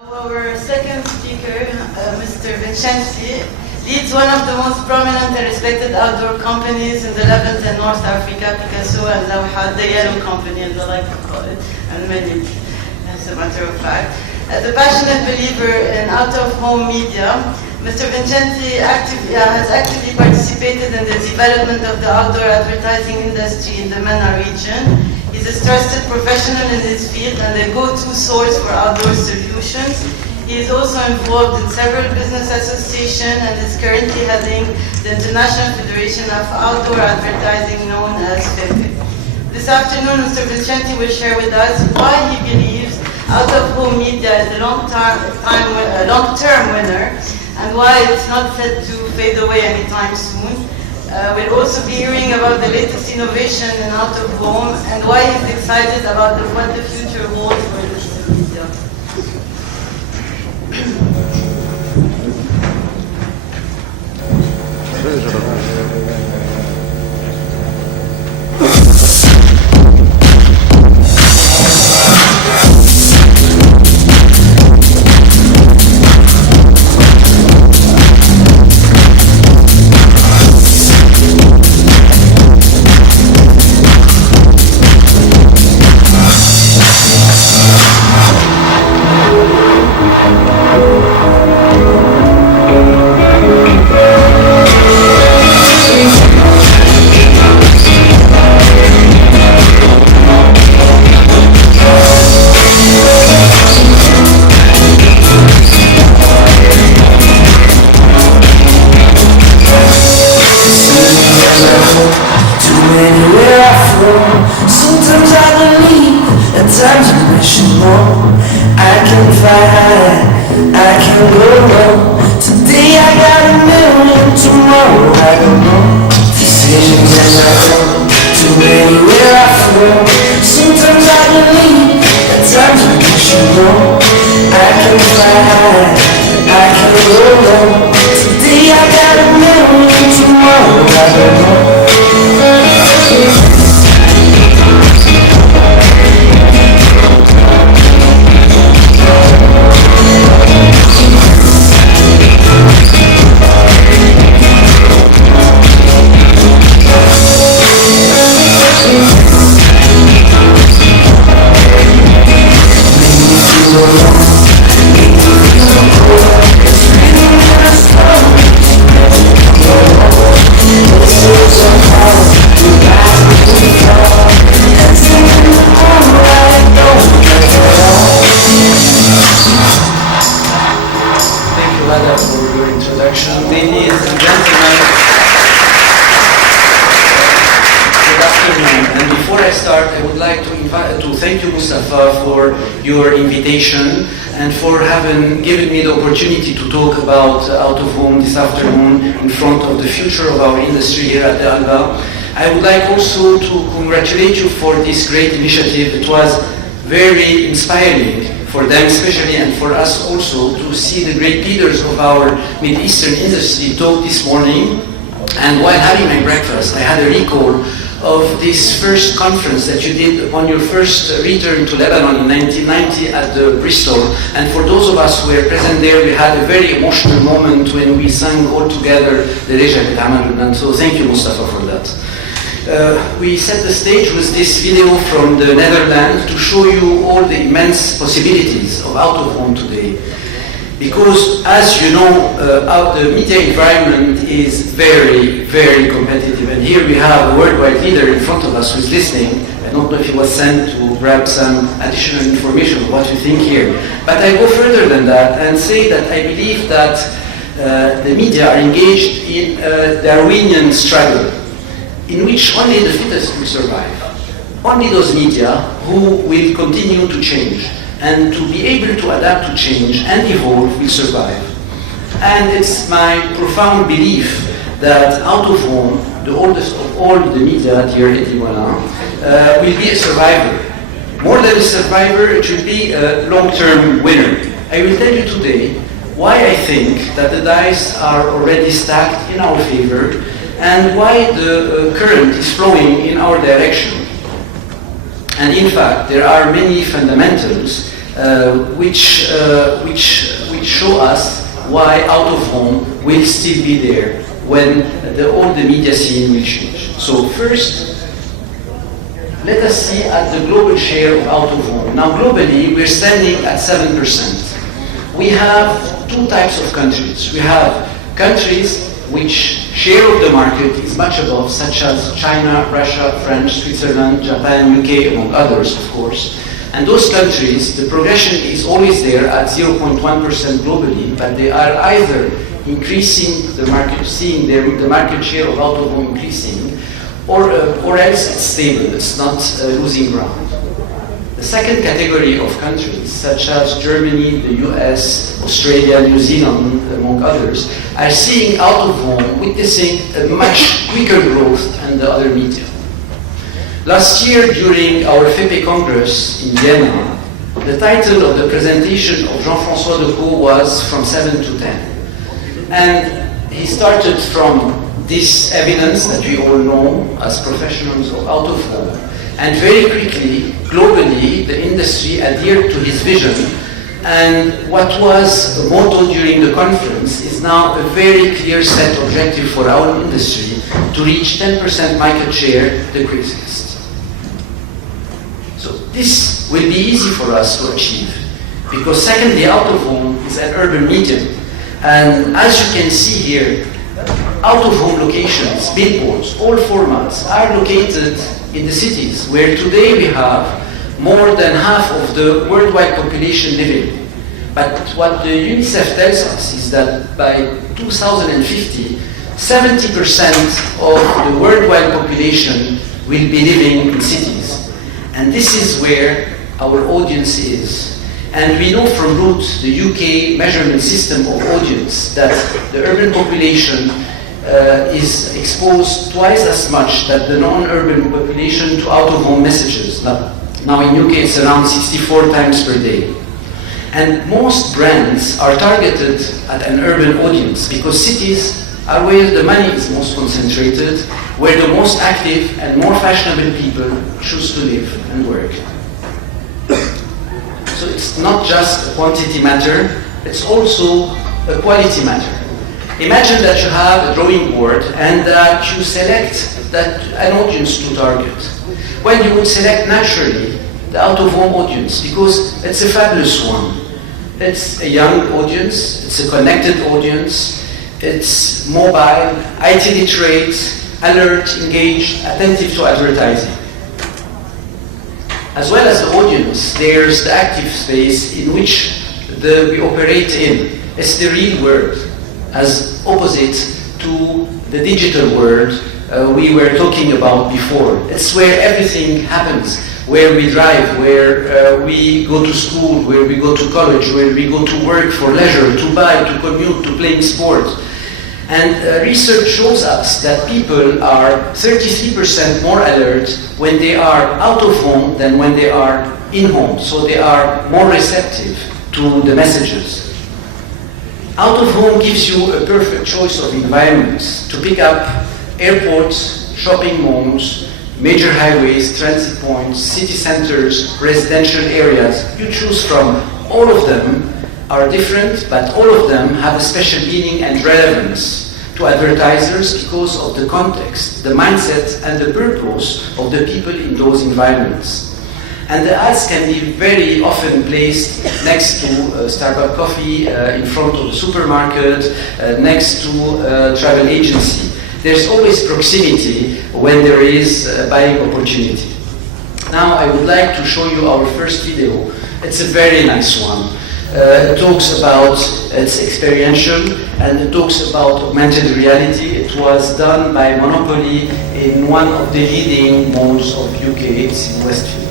Our second speaker, Mr. Vincenti, leads one of the most prominent and respected outdoor companies in the Levant and North Africa, Picasso and Lawhat, the yellow company as I like to call it, and many, as a matter of fact. As a passionate believer in out-of-home media, Mr. Vincenti has actively participated in the development of the outdoor advertising industry in the MENA region. He's a trusted professional in his field and a go-to source for outdoor solutions. He is also involved in several business associations and is currently heading the International Federation of Outdoor Advertising known as FIFIC. This afternoon, Mr. Vincenti will share with us why he believes out-of-home media is a long-term winner and why it's not set to fade away anytime soon. We'll also be hearing about the latest innovation in out-of-home and why he's excited about what the future holds for this media. Your invitation and for having given me the opportunity to talk about out-of-home this afternoon in front of the future of our industry here at the ALBA. I would like also to congratulate you for this great initiative. It was very inspiring for them especially and for us also to see the great leaders of our Middle Eastern industry talk this morning. And while having my breakfast, I had a recall of this first conference that you did upon your first return to Lebanon in 1990 at the Bristol. And for those of us who were present there, we had a very emotional moment when we sang all together the Reja B'Tamal Lubnan. So thank you, Mustafa, for that. We set the stage with this video from the Netherlands to show you all the immense possibilities of out-of-home today. Because, as you know, the media environment is very, very competitive. And here we have a worldwide leader in front of us who is listening. I don't know if he was sent to grab some additional information of what we think here. But I go further than that and say that I believe that the media are engaged in a Darwinian struggle in which only the fittest will survive. Only those media who will continue to change and to be able to adapt to change and evolve will survive. And it's my profound belief that out-of-home, the oldest of all the media here at Iwana, will be a survivor. More than a survivor, it should be a long-term winner. I will tell you today why I think that the dice are already stacked in our favor and why the current is flowing in our direction. And in fact, there are many fundamentals which show us why out of home will still be there when all the media scene will change. So first, let us see at the global share of out of home. Now globally, we're standing at 7%. We have two types of countries. We have countries which share of the market is much above, such as China, Russia, France, Switzerland, Japan, UK, among others, of course. And those countries, the progression is always there at 0.1% globally, but they are either increasing the market, seeing the market share of out of home increasing, or else it's stable, it's not losing ground. The second category of countries, such as Germany, the US, Australia, New Zealand, among others, are seeing out of home witnessing a much quicker growth than the other media. Last year, during our FEPE Congress in Vienna, the title of the presentation of Jean-François Decaux was From 7 to 10. And he started from this evidence that we all know as professionals of out of home. And very quickly, globally, the industry adhered to his vision. And what was a motto during the conference is now a very clear set objective for our industry to reach 10% market share the quickest. So this will be easy for us to achieve, because secondly, out of home is an urban medium. And as you can see here, out of home locations, billboards, all formats are located in the cities, where today we have more than half of the worldwide population living. But what the UNICEF tells us is that by 2050, 70% of the worldwide population will be living in cities. And this is where our audience is. And we know from Root, the UK measurement system of audience, that the urban population is exposed twice as much as the non-urban population to out-of-home messages. Now in UK it's around 64 times per day. And most brands are targeted at an urban audience because cities are where the money is most concentrated, where the most active and more fashionable people choose to live and work. So it's not just a quantity matter, it's also a quality matter. Imagine that you have a drawing board and that you select an audience to target. Well, you would select naturally the out-of-home audience because it's a fabulous one. It's a young audience, it's a connected audience, it's mobile, IT literate, alert, engaged, attentive to advertising. As well as the audience, there's the active space in which we operate in. It's the real world, as opposite to the digital world we were talking about before. It's where everything happens, where we drive, where we go to school, where we go to college, where we go to work for leisure, to buy, to commute, to playing sport. And research shows us that people are 33% more alert when they are out of home than when they are in home. So they are more receptive to the messages. Out of home gives you a perfect choice of environments to pick up airports, shopping malls, major highways, transit points, city centers, residential areas. You choose from. All of them are different, but all of them have a special meaning and relevance to advertisers because of the context, the mindset, and the purpose of the people in those environments. And the ads can be very often placed next to Starbucks coffee, in front of the supermarket, next to a travel agency. There's always proximity when there is a buying opportunity. Now I would like to show you our first video. It's a very nice one. It talks about, it's experiential, and it talks about augmented reality. It was done by Monopoly in one of the leading malls of UK, it's in Westfield.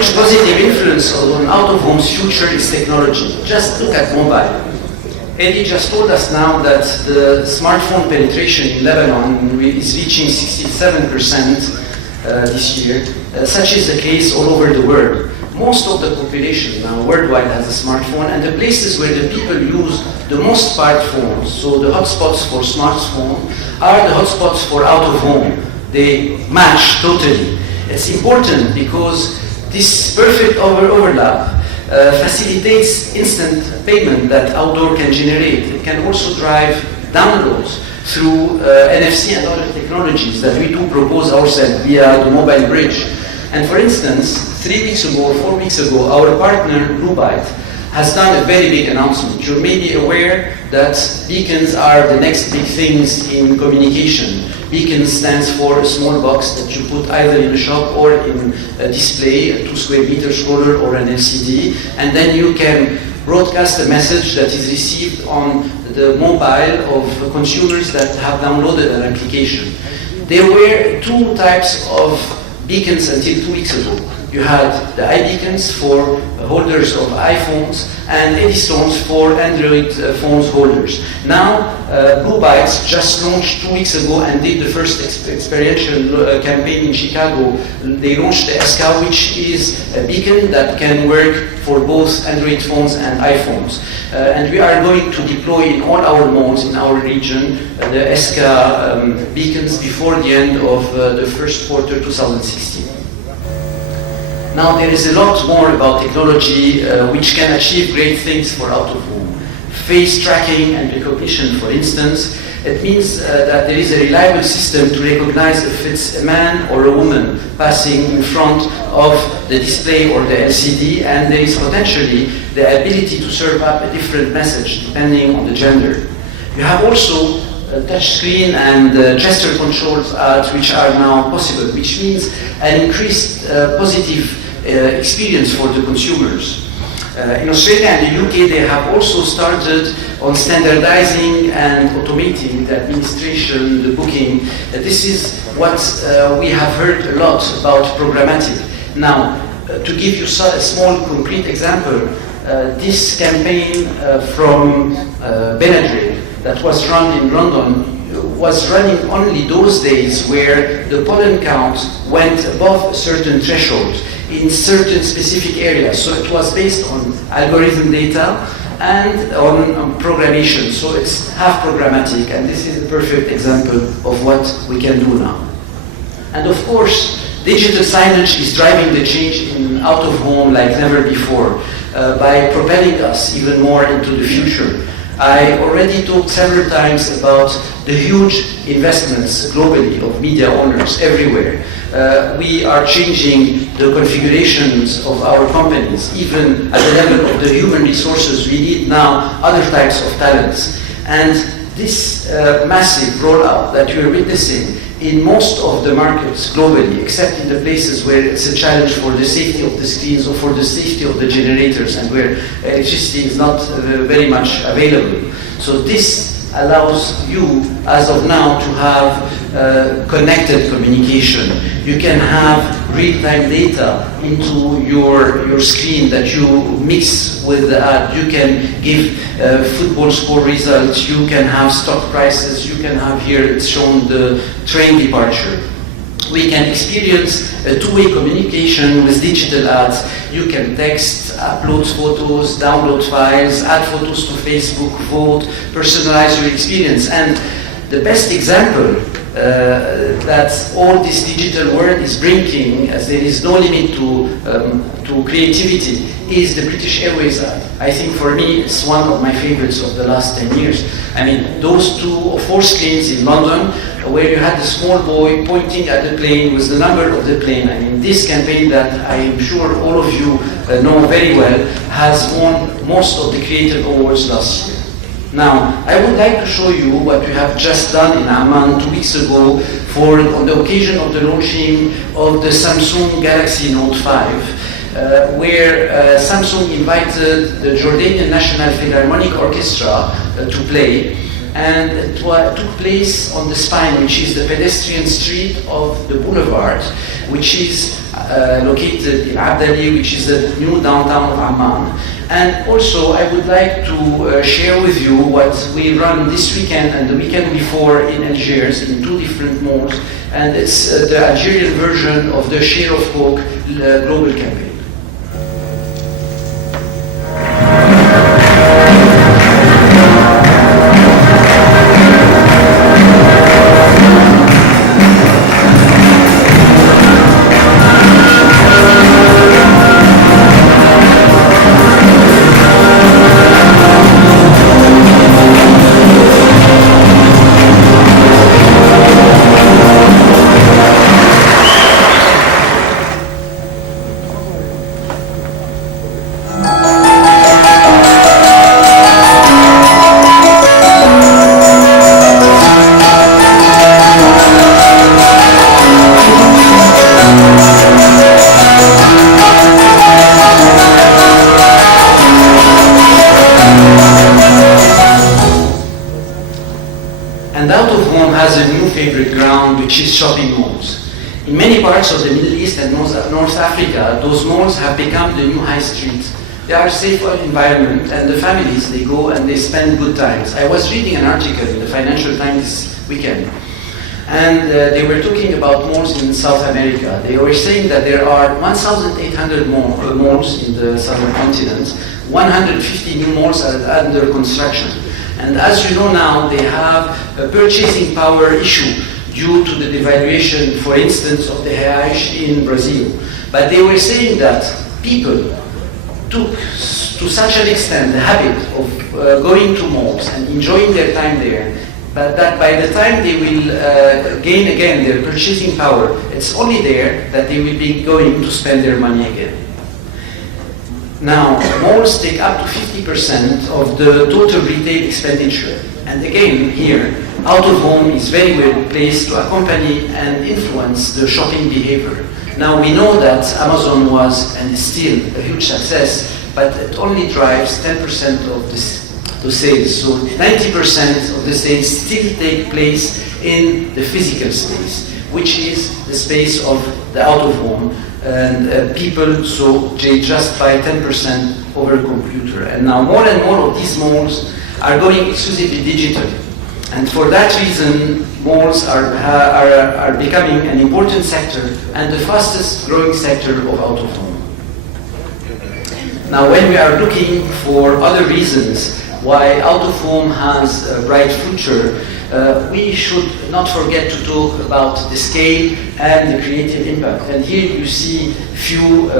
which positive influence on out-of-home's future is technology. Just look at mobile. Eddie just told us now that the smartphone penetration in Lebanon is reaching 67% this year. Such is the case all over the world. Most of the population now worldwide has a smartphone, and the places where the people use the most smartphones, so the hotspots for smartphone, are the hotspots for out-of-home. They match totally. It's important because this perfect overlap facilitates instant payment that outdoor can generate. It can also drive downloads through NFC and other technologies that we do propose ourselves via the mobile bridge. And for instance, 3 weeks ago or 4 weeks ago, our partner Bluebyte has done a very big announcement. You may be aware that beacons are the next big things in communication. Beacon stands for a small box that you put either in a shop or in a display, a 2 square meter scroller or an LCD, and then you can broadcast a message that is received on the mobile of consumers that have downloaded an application. There were 2 types of beacons until 2 weeks ago. You had the iBeacons for holders of iPhones and Eddistones for Android phones holders. Now, Bluebyte just launched 2 weeks ago and did the first experiential campaign in Chicago. They launched the SK, which is a beacon that can work for both Android phones and iPhones. And we are going to deploy in all our malls in our region the SK beacons before the end of the first quarter 2016. Now there is a lot more about technology which can achieve great things for out-of-home. Face tracking and recognition, for instance, it means that there is a reliable system to recognize if it's a man or a woman passing in front of the display or the LCD, and there is potentially the ability to serve up a different message depending on the gender. You have also touch screen and gesture controls which are now possible, which means an increased positive experience for the consumers. In Australia and the UK, they have also started on standardizing and automating the administration, the booking. This is what we have heard a lot about programmatic. Now, to give you a small concrete example, this campaign from Benadryl that was run in London was running only those days where the pollen count went above a certain threshold in certain specific areas. So it was based on algorithm data and on programmation. So it's half programmatic, and this is a perfect example of what we can do now. And of course, digital signage is driving the change in out-of-home like never before by propelling us even more into the future. I already talked several times about the huge investments globally of media owners everywhere. We are changing the configurations of our companies. Even at the level of the human resources, we need now other types of talents. And this massive rollout that we're witnessing in most of the markets globally, except in the places where it's a challenge for the safety of the screens or for the safety of the generators and where electricity is not very much available. So this allows you, as of now, to have connected communication. You can have real-time data into your screen that you mix with the ad. You can give football score results. You can have stock prices. You can have here, it's shown the train departure. We can experience a two-way communication with digital ads. You can text, upload photos, download files, add photos to Facebook, vote, personalize your experience. And the best example that all this digital world is bringing, as there is no limit to creativity, is the British Airways ad. I think for me it's one of my favorites of the last 10 years. I mean, those 2 or 4 screens in London where you had the small boy pointing at the plane with the number of the plane. I mean, this campaign that I am sure all of you know very well has won most of the creative awards last year. Now, I would like to show you what we have just done in Amman 2 weeks ago on the occasion of the launching of the Samsung Galaxy Note 5, where Samsung invited the Jordanian National Philharmonic Orchestra to play. and it took place on the spine, which is the pedestrian street of the boulevard, which is located in Abdali, which is the new downtown of Amman. And also, I would like to share with you what we run this weekend and the weekend before in Algiers, in 2 different malls, and it's the Algerian version of the Share of Coke global campaign. Which is shopping malls. In many parts of the Middle East and North Africa, those malls have become the new high streets. They are a safe environment, and the families, they go and they spend good times. I was reading an article in the Financial Times this weekend, and they were talking about malls in South America. They were saying that there are 1,800 malls in the southern continent. 150 new malls are under construction. And as you know now, they have a purchasing power issue due to the devaluation, for instance, of the reais in Brazil. But they were saying that people took to such an extent the habit of going to malls and enjoying their time there, but that by the time they will gain again their purchasing power, it's only there that they will be going to spend their money again. Now, malls take up to 50% of the total retail expenditure. And again, here, out-of-home is very well placed to accompany and influence the shopping behavior. Now, we know that Amazon was and is still a huge success, but it only drives 10% of the sales. So 90% of the sales still take place in the physical space, which is the space of the out-of-home. And people, so they just buy 10% over computer. And now more and more of these malls are going exclusively digital. And for that reason, malls are becoming an important sector and the fastest growing sector of out-of-home. Now, when we are looking for other reasons why out-of-home has a bright future, we should not forget to talk about the scale and the creative impact. And here you see few,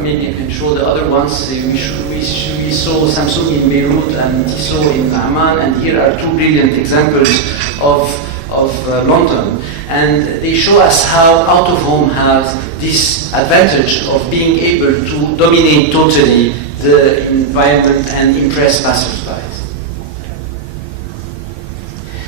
maybe you can show the other ones. We saw Samsung in Beirut and Tissot in Amman, and here are 2 brilliant examples of London. And they show us how out-of-home has this advantage of being able to dominate totally the environment and impress passers-by.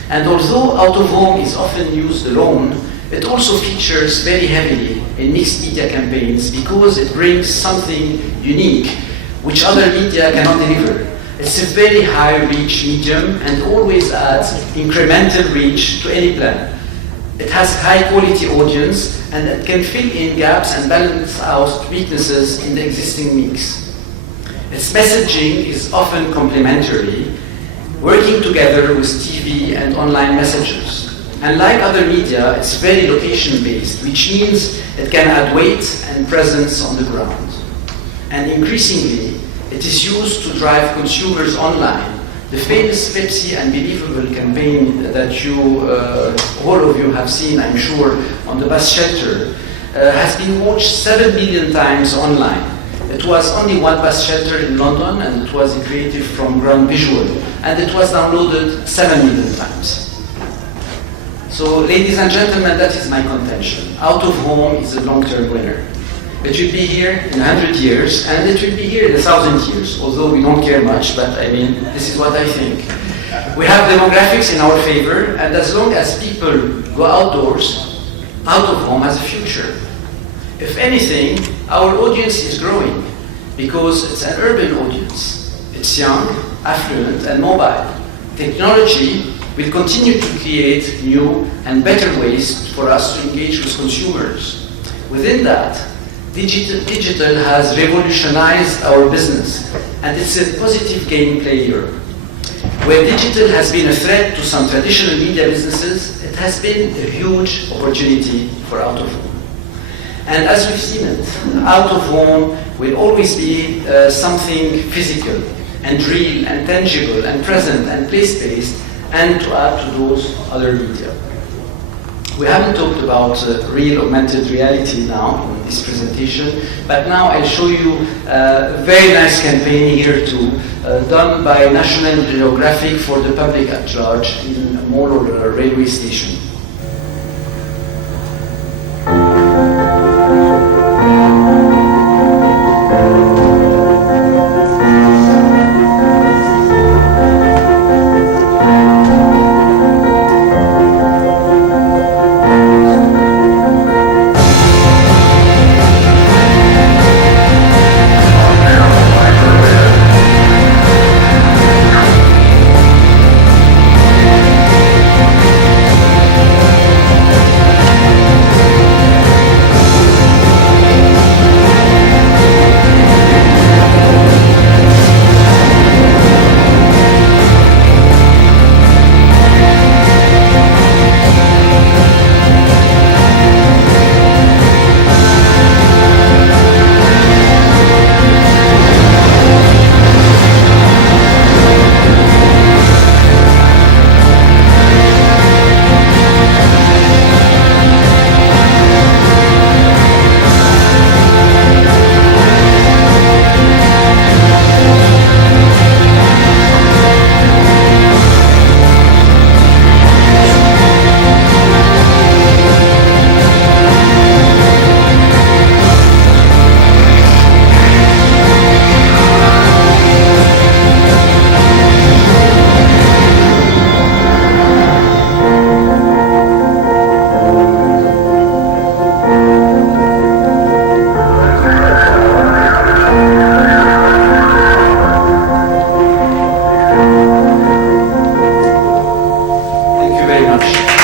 And although out-of-home is often used alone, it also features very heavily in mixed media campaigns because it brings something unique which other media cannot deliver. It's a very high reach medium and always adds incremental reach to any plan. It has high quality audience and it can fill in gaps and balance out weaknesses in the existing mix. Its messaging is often complementary, working together with TV and online messages. And like other media, it's very location-based, which means it can add weight and presence on the ground. And increasingly, it is used to drive consumers online. The famous Pepsi Unbelievable campaign that all of you have seen, I'm sure, on the bus shelter, has been watched 7 million times online. It was only one bus shelter in London, and it was a creative from Ground Visual, and it was downloaded 7 million times. So, ladies and gentlemen, that is my contention. Out-of-home is a long-term winner. It will be here in 100 years, and it will be here in 1,000 years, although we don't care much, but I mean, this is what I think. We have demographics in our favor, and as long as people go outdoors, out-of-home has a future. If anything, our audience is growing, because it's an urban audience. It's young, affluent, and mobile. Technology will continue to create new and better ways for us to engage with consumers. Within that, digital has revolutionized our business, and it's a positive game player. Where digital has been a threat to some traditional media businesses, it has been a huge opportunity for out-of-home. And as we've seen it, out-of-home will always be something physical and real and tangible and present and place-based, and to add to those other media. We haven't talked about real augmented reality now in this presentation, but now I'll show you a very nice campaign here too, done by National Geographic for the public at large in a mall or a railway station. Thank you very much.